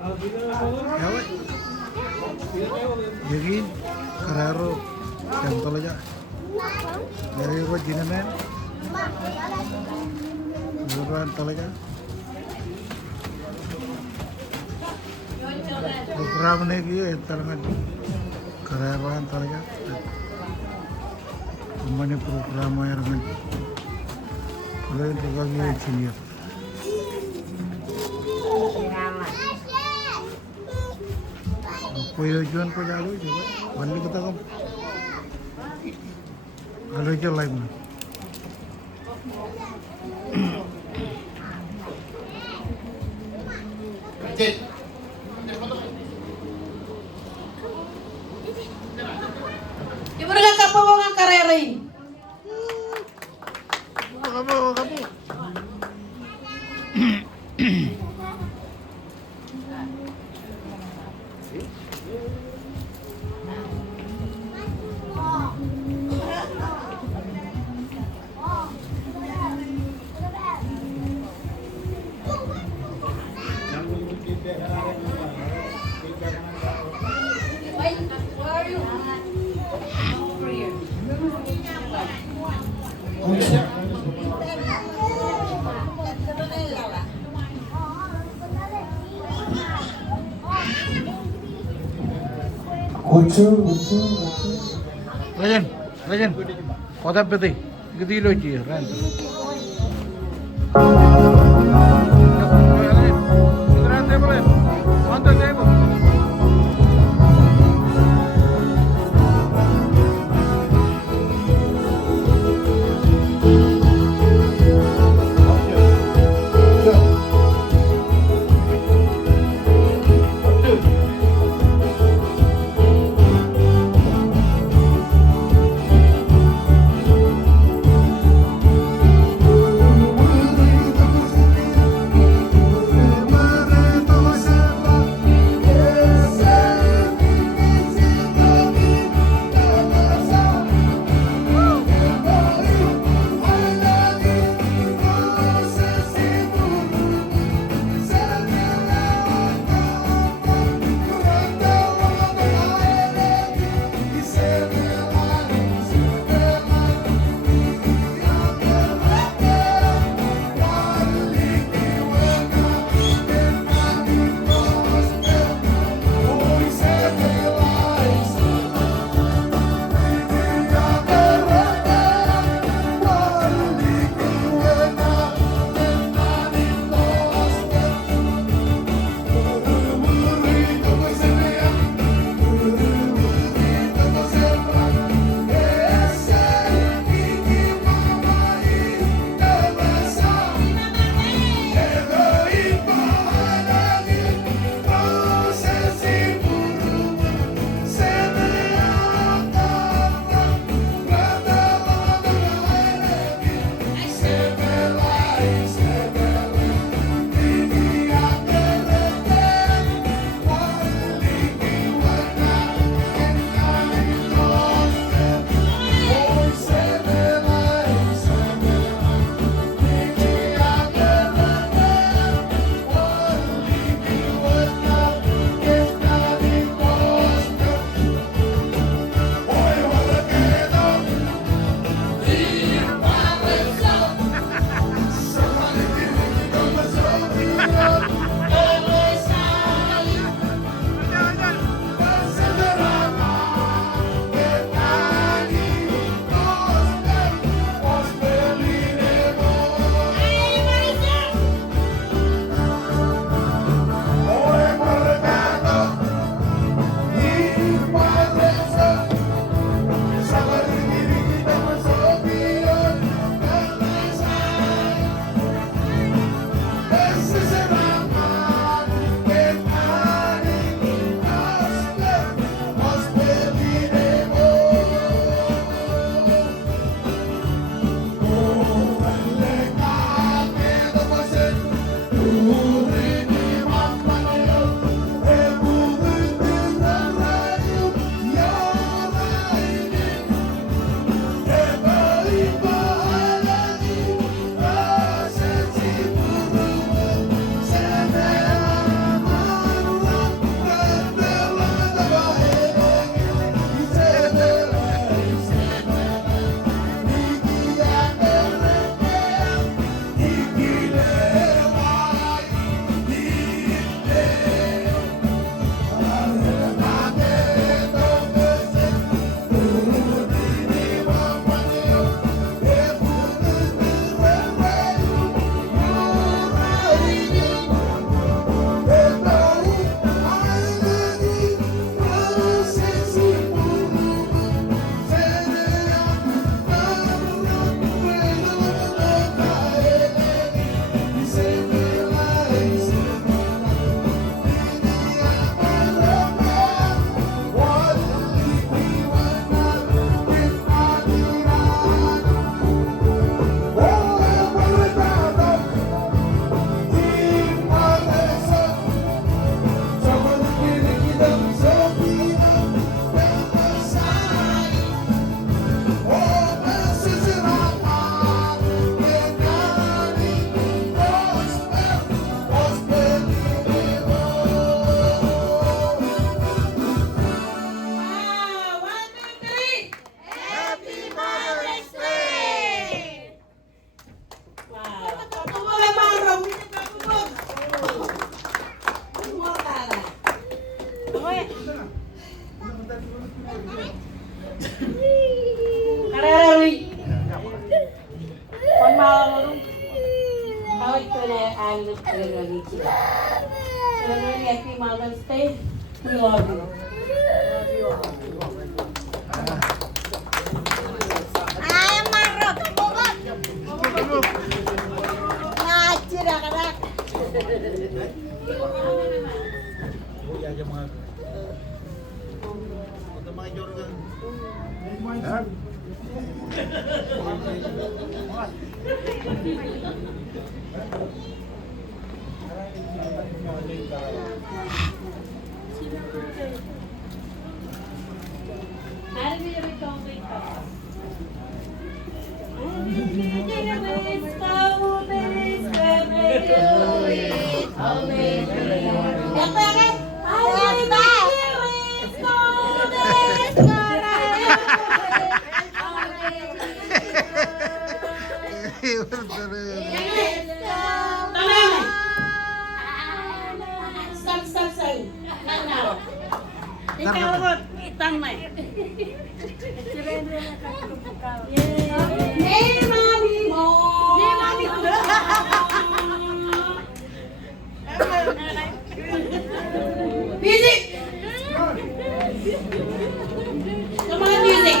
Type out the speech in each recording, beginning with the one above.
Ya, weh. Jadi, karero jam tol aja. Dari ruang jinemen, ruang tol aja. Program nih gitu, entar karero tol aja. Kemana program yang kalian tinggal di sini ya. Juan ko jalo juga, balik kita kam. Alo aja live mana? Ibu nggak kapal nggak karerin. Kamu. Legend. Kota peti, gede lo cie, rent. Happy Mother's Day. We love you. Ay, marok. Ngajir anak. Ikaw ko, itang na eh. Hey, mami mo! Hey, mami mo! Music! Come on, music!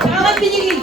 Kawan pinigil!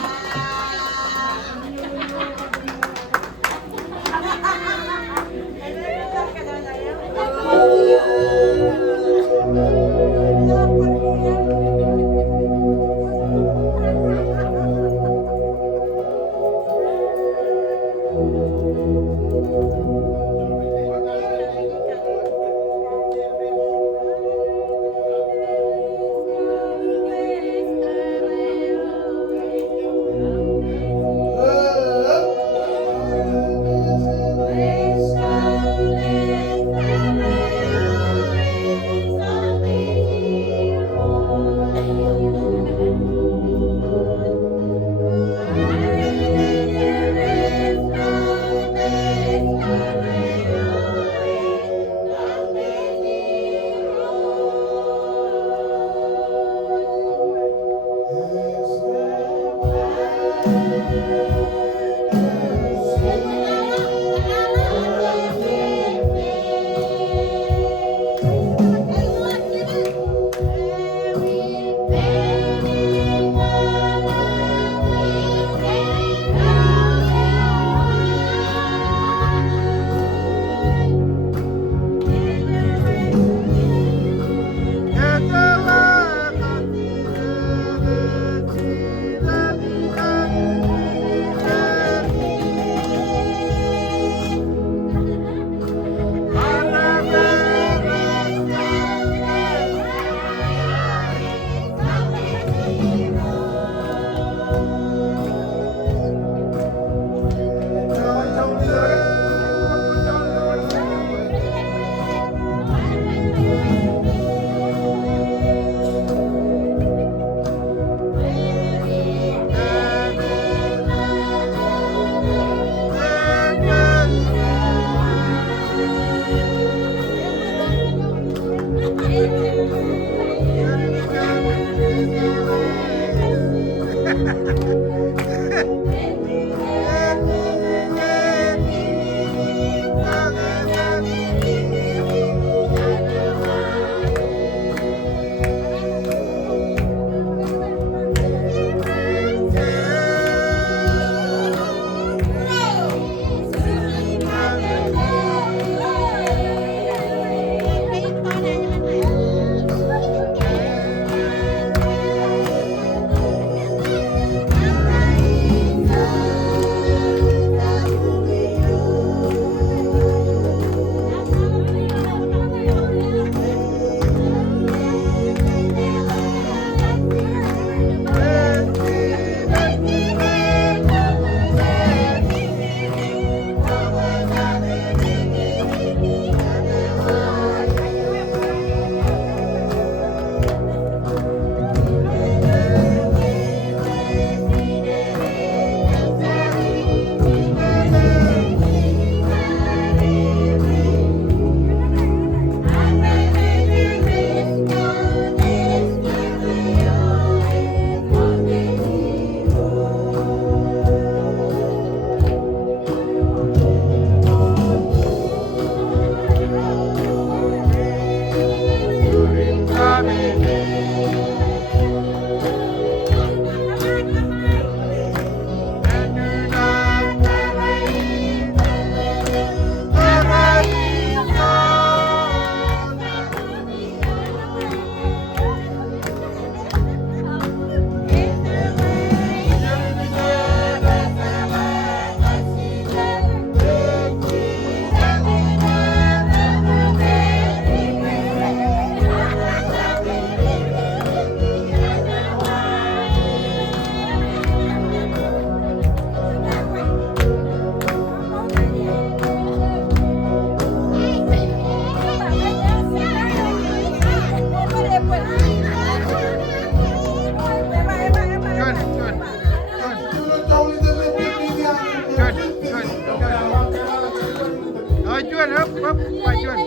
majuan, up, majuan.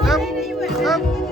Up, up.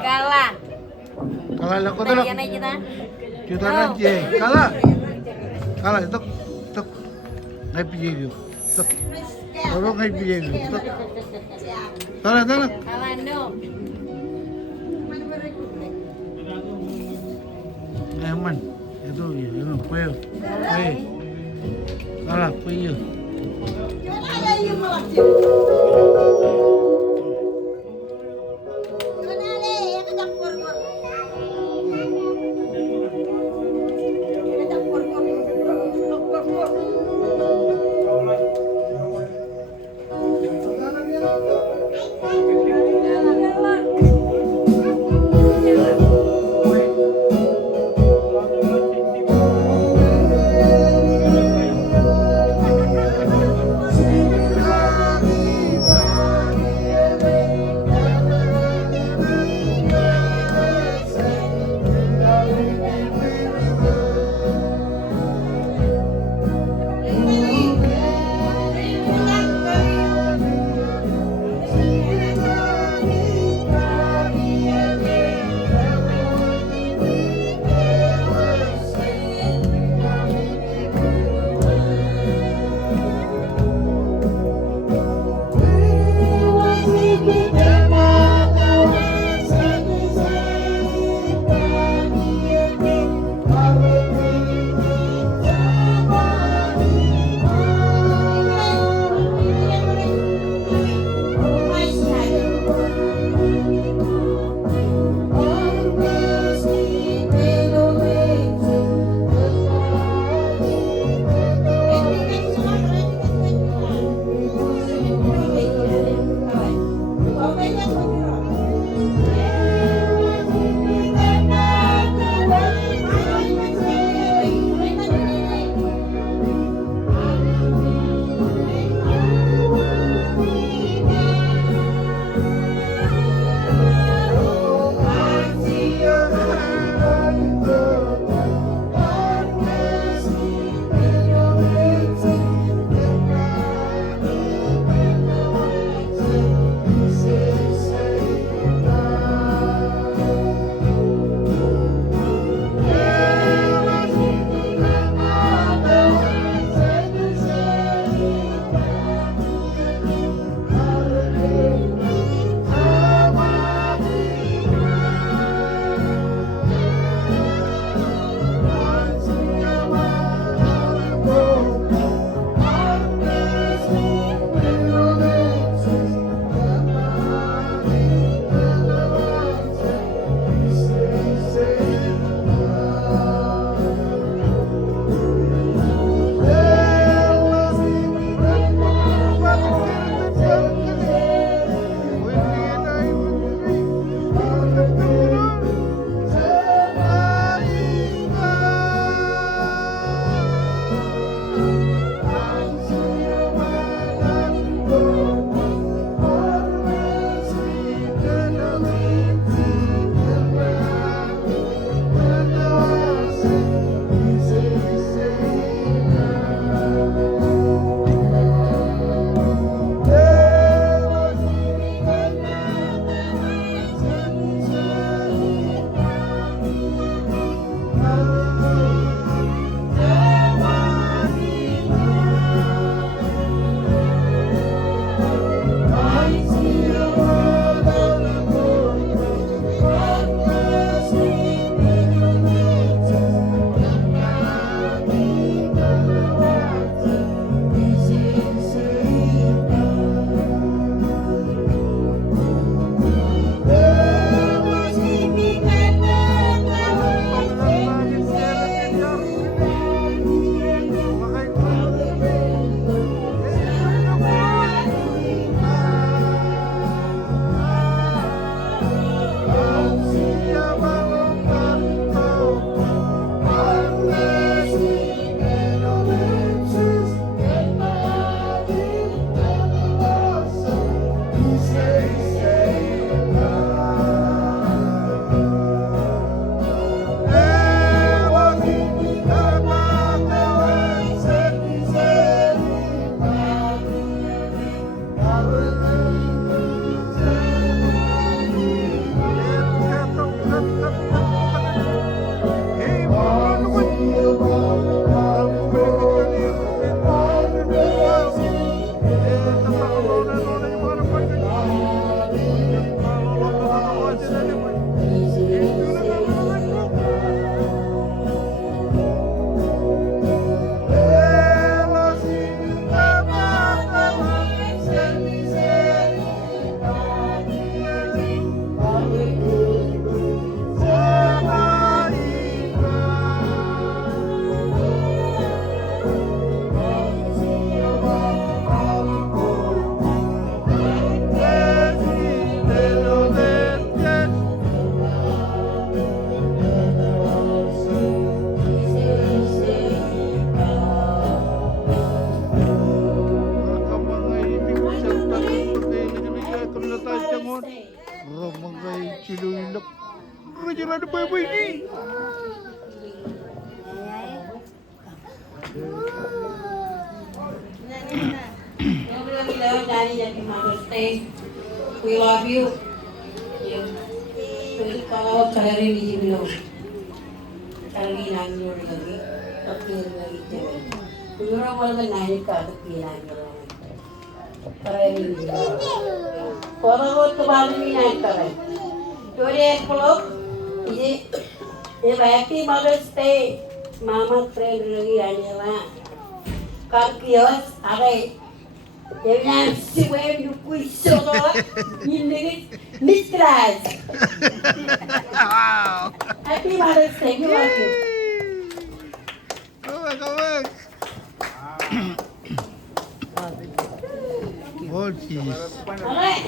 Kalah. Kalah aku tuh. Yan na kita. Kita aja. Kalah. Kalah itu. Tuk. Ngai pijak yuk. Tuk. Orang ngai pijak yuk. Tuk. Kalah. Kalah no. Aman. Itu ya, itu puyo. Kalah puyo. cilulok. Raja ada bayi ini. Yang bilang kita dari jadi Mother's Day. We love you. Ya. Terus kalau cari di bilang, cari nanggur lagi, tapi lagi cewek. Orang malah naik ke atas nanggur. Cari di bilang. Kalau buat kembali naik cari. Jadi peluk, ini happy Mother's Day. Mama friend lagi Angela. Kios, aray. Yan si Wem yung kuiso ko. Hindi Mistress. Wow. Happy Mother's Day. You love you. Come on. Oh, jeez. Okay.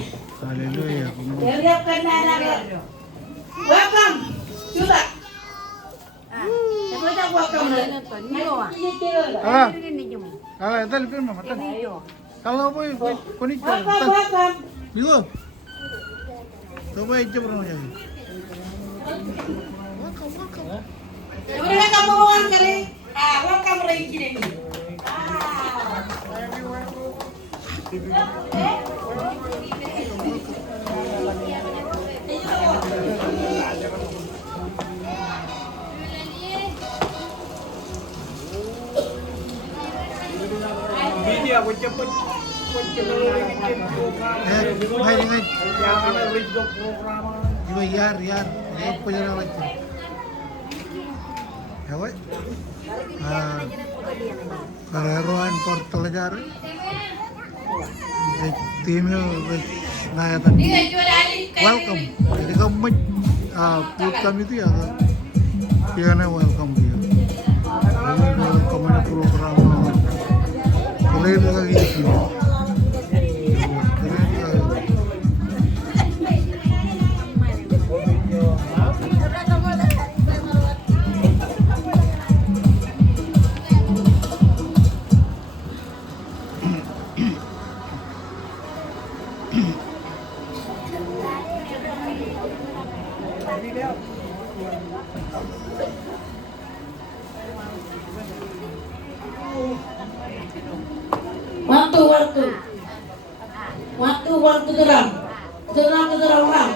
Hallelujah. Hurry ka na anak. Welcome. Suda. Semuanya welcome. Ah, kalau itu lebih mama. Kalau boy, kuning. Welcome. Bigo. Coba aja bro ya. Kemudian kamu bawa kali. Welcome lagi kini. Media, cepet Hai dengan. Jangan read the program. Iba yar. Ini punya nama itu. Ya woi. Kaleruan portal jar. Timnya naya tadi. Welcome. Jadi kamu program itu ya. Iya welcome dia. Ini welcome program. Kalian lagi itu. Waktu teram orang.